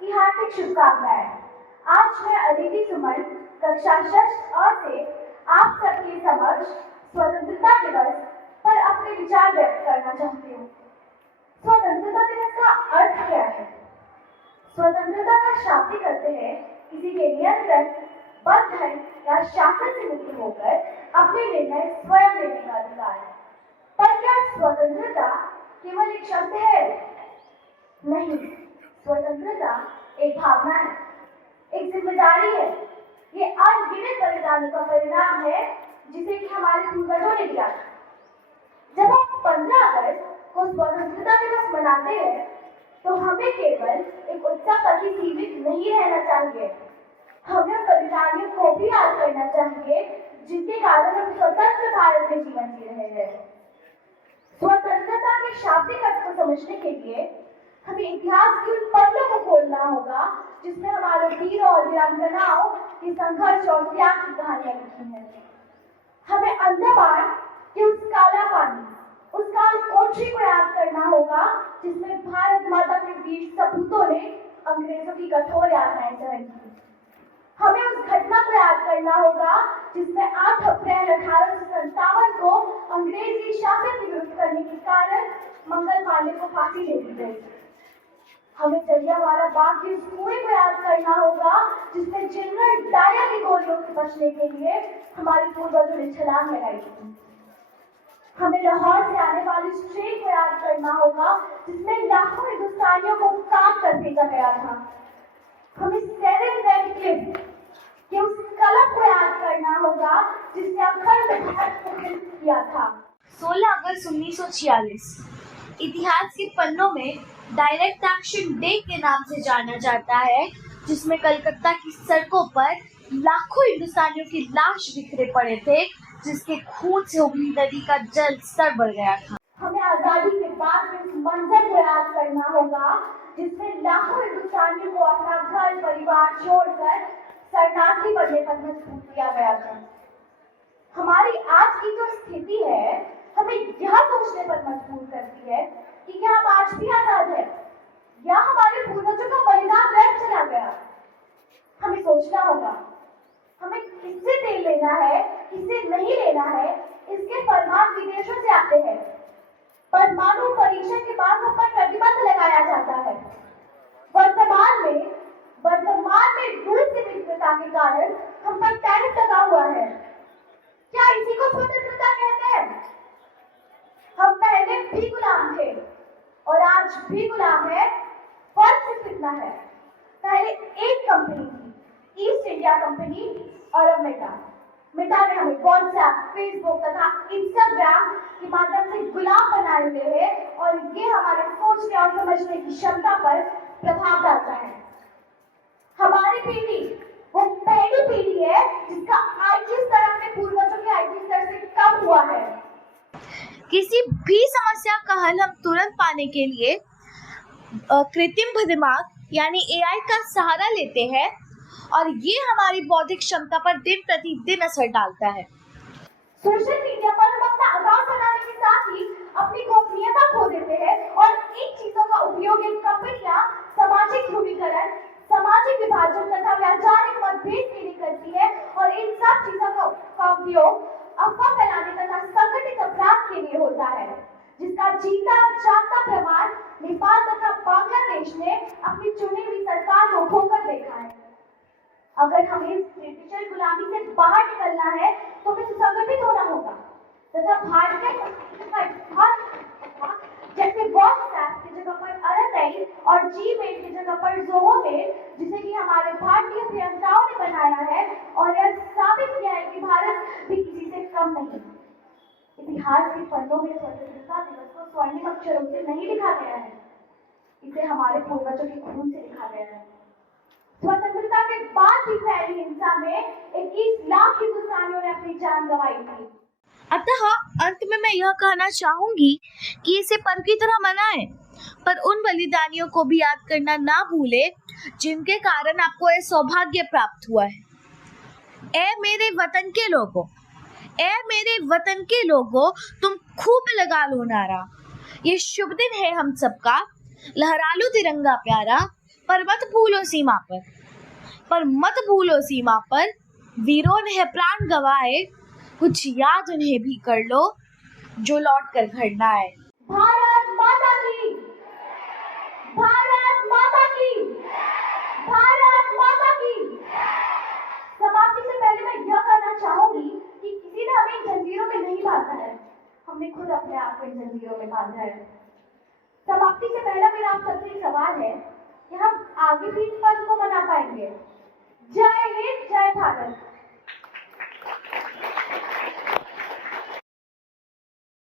की हार्दिक शुभकामनाएं। आज मैं अदिति सुमन कक्षा 6 से आप सबके समक्ष स्वतंत्रता दिवस पर अपने विचार व्यक्त करना चाहती हूँ। स्वतंत्रता दिवस का अर्थ क्या है? स्वतंत्रता का शाब्दिक अर्थ है किसी के नियंत्रण, बंधन या शासन से मुक्त होकर अपने निर्णय स्वयं लेने का अधिकार। पर क्या स्वतंत्रता केवल एक शब्द है? नहीं, स्वतंत्रता एक भावना है, एक जिम्मेदारी है। ये अनगिनत बलिदानों का परिणाम है जिसे कि हमारे पूर्वजों ने दिया। जब हम 15 अगस्त को स्वतंत्रता दिवस मनाते हैं तो हमें केवल एक उत्सव तक ही सीमित नहीं रहना चाहिए। हमें बलिदानियों को भी याद करना चाहिए जिनके कारण हम स्वतंत्र भारत में जीवन जी रहे हैं। स्वतंत्रता के शाब्दिक अर्थ को समझने के लिए हमें इतिहास के उन पन्नों को खोलना होगा जिसमें हमारे वीर और वीरांगनाओं के संघर्ष और त्याग की कहानियां लिखी हैं। हमें अंडमान के उस काला पानी, उस काल कोठरी को याद करना होगा जिसमें भारत माता के वीर सपूतों ने अंग्रेजों की कठोर यातनाएं सहन की। हमें उस घटना को याद करना होगा जिसमें 8 अप्रैल 1857 को अंग्रेजी शासन के विरुद्ध करने के कारण मंगल पांडे को फांसी दे दी गई। हमें जलियांवाला बाग के उस कुएं को याद करना होगा जिसमें जनरल डायर की गोलियों से बचने के लिए हमारे पूर्वजों ने छलांग लगाई थी। हमें लाहौर से आने वाली उस ट्रेन को याद करना होगा जिसमें लाखों हिंदुस्तानियों को काट कर भेजा गया था। हमें 7 रेड क्लिफ के उस कलम को याद करना होगा जिसने अखंड भारत को विकसित किया था। 16 अगस्त 1946 इतिहास के पन्नों में डायरेक्ट एक्शन डे के नाम से जाना जाता है, जिसमें कलकत्ता की सड़कों पर लाखों हिंदुस्तानियों की लाश बिखरे पड़े थे, जिसके खून से उबली नदी का जल स्तर बढ़ गया था। हमें आजादी के बाद के उस मंजर को याद करना होगा जिसमें लाखों हिंदुस्तानियों को अपना घर परिवार छोड़कर शरणार्थी बनने पर मजबूर किया गया था। हमारी आज की जो स्थिति है हमें यह सोचने पर मजबूर करती है कि क्या हम आज भी आजाद हैं या हमारे पूर्वजों का बलिदान व्यर्थ चला गया। हमें सोचना होगा हमें किससे तेल लेना है, किससे नहीं लेना है, इसके फरमान विदेशों से आते हैं। परमाणु परीक्षण के बाद हम पर प्रतिबंध लगाया जाता है। वर्तमान में रूस की मित्रता के कारण हम पर टैरिफ लगा हुआ है। क्या इसी को स्वतंत्रता कहते हैं? हम पहले भी गुलाम थे और आज भी गुलाम है। फर्क सिर्फ इतना है, पहले एक कंपनी थी, ईस्ट इंडिया कंपनी, और अब मेटा ने हमें व्हाट्सएप, फेसबुक तथा इंस्टाग्राम के माध्यम से गुलाम बनाए हुए है और ये हमारे सोचने और समझने की क्षमता पर प्रभाव डालता है। हमारी पीढ़ी वो पहली पीढ़ी है जिसका आईक्यू स्तर अपने पूर्वजों के आईक्यू स्तर से कम हुआ है। किसी भी समस्या का हल हम तुरंत पाने के लिए कृत्रिम दिमाग यानी एआई का सहारा लेते हैं और ये हमारी बौद्धिक क्षमता पर दिन प्रतिदिन असर डालता है। सोशल मीडिया पर हम अपना अकाउंट बनाने के साथ ही अपनी गोपनीयता खो देते हैं और इन चीजों का उपयोग इन कंपनियां सामाजिक ध्रुवीकरण, सामाजिक विभाजन तथा वैचारिक मतभेद के लिए करती है और इन सब चीजों का उपयोग अफवाह फैलाने तथा संगठित अपराध के लिए होता है, जिसका जीता जागता प्रमाण नेपाल तथा बांग्लादेश ने अपनी चुनी हुई सरकार को खोकर देखा है। अगर हमें डिजिटल गुलामी से बाहर निकलना है तो हमें संगठित होना होगा तथा भारतीय जैसे व्हाट्सएप की जगह पर अरतई और जीमेल की जगह पर जोहो मेल, जिसे कि हमारे भारतीय अभियंताओं ने बनाया है और यह साबित किया है कि भारत भी किसी से कम नहीं। इतिहास के पन्नों में स्वतंत्रता दिवस को स्वर्णिम अक्षरों से नहीं लिखा गया है, इसे हमारे पूर्वजों के खून से लिखा गया है। स्वतंत्रता के बाद भी फैली हिंसा में 21 लाख हिंदुस्तानियों ने अपनी जान गंवाई थी। अतः अंत में मैं यह कहना चाहूंगी कि इसे पर्व की तरह मनाएं, पर उन बलिदानियों को भी याद करना ना भूलें जिनके कारण आपको यह सौभाग्य प्राप्त हुआ है। ऐ मेरे वतन के लोगों, ऐ मेरे वतन के लोगों, तुम खूब लगा लो नारा। ये शुभ दिन है हम सबका, लहरा लो तिरंगा प्यारा, पर मत भूलो सीमा पर वीरों ने प्राण गवाए, कुछ याद उन्हें भी कर लो जो लौट कर घर न आए। भारत माता की, भारत माता की, भारत माता की। समाप्ति से पहले मैं यह कहना चाहूंगी कि किसी ने हमें इन जंजीरों में नहीं बांधा है, हमने खुद अपने आप को इन जंजीरों में बांधा है। समाप्ति से पहले मेरा आप सबसे एक सवाल है कि हम आगे भी इस पर्व को मना पाएंगे। जय हिंद, जय भारत।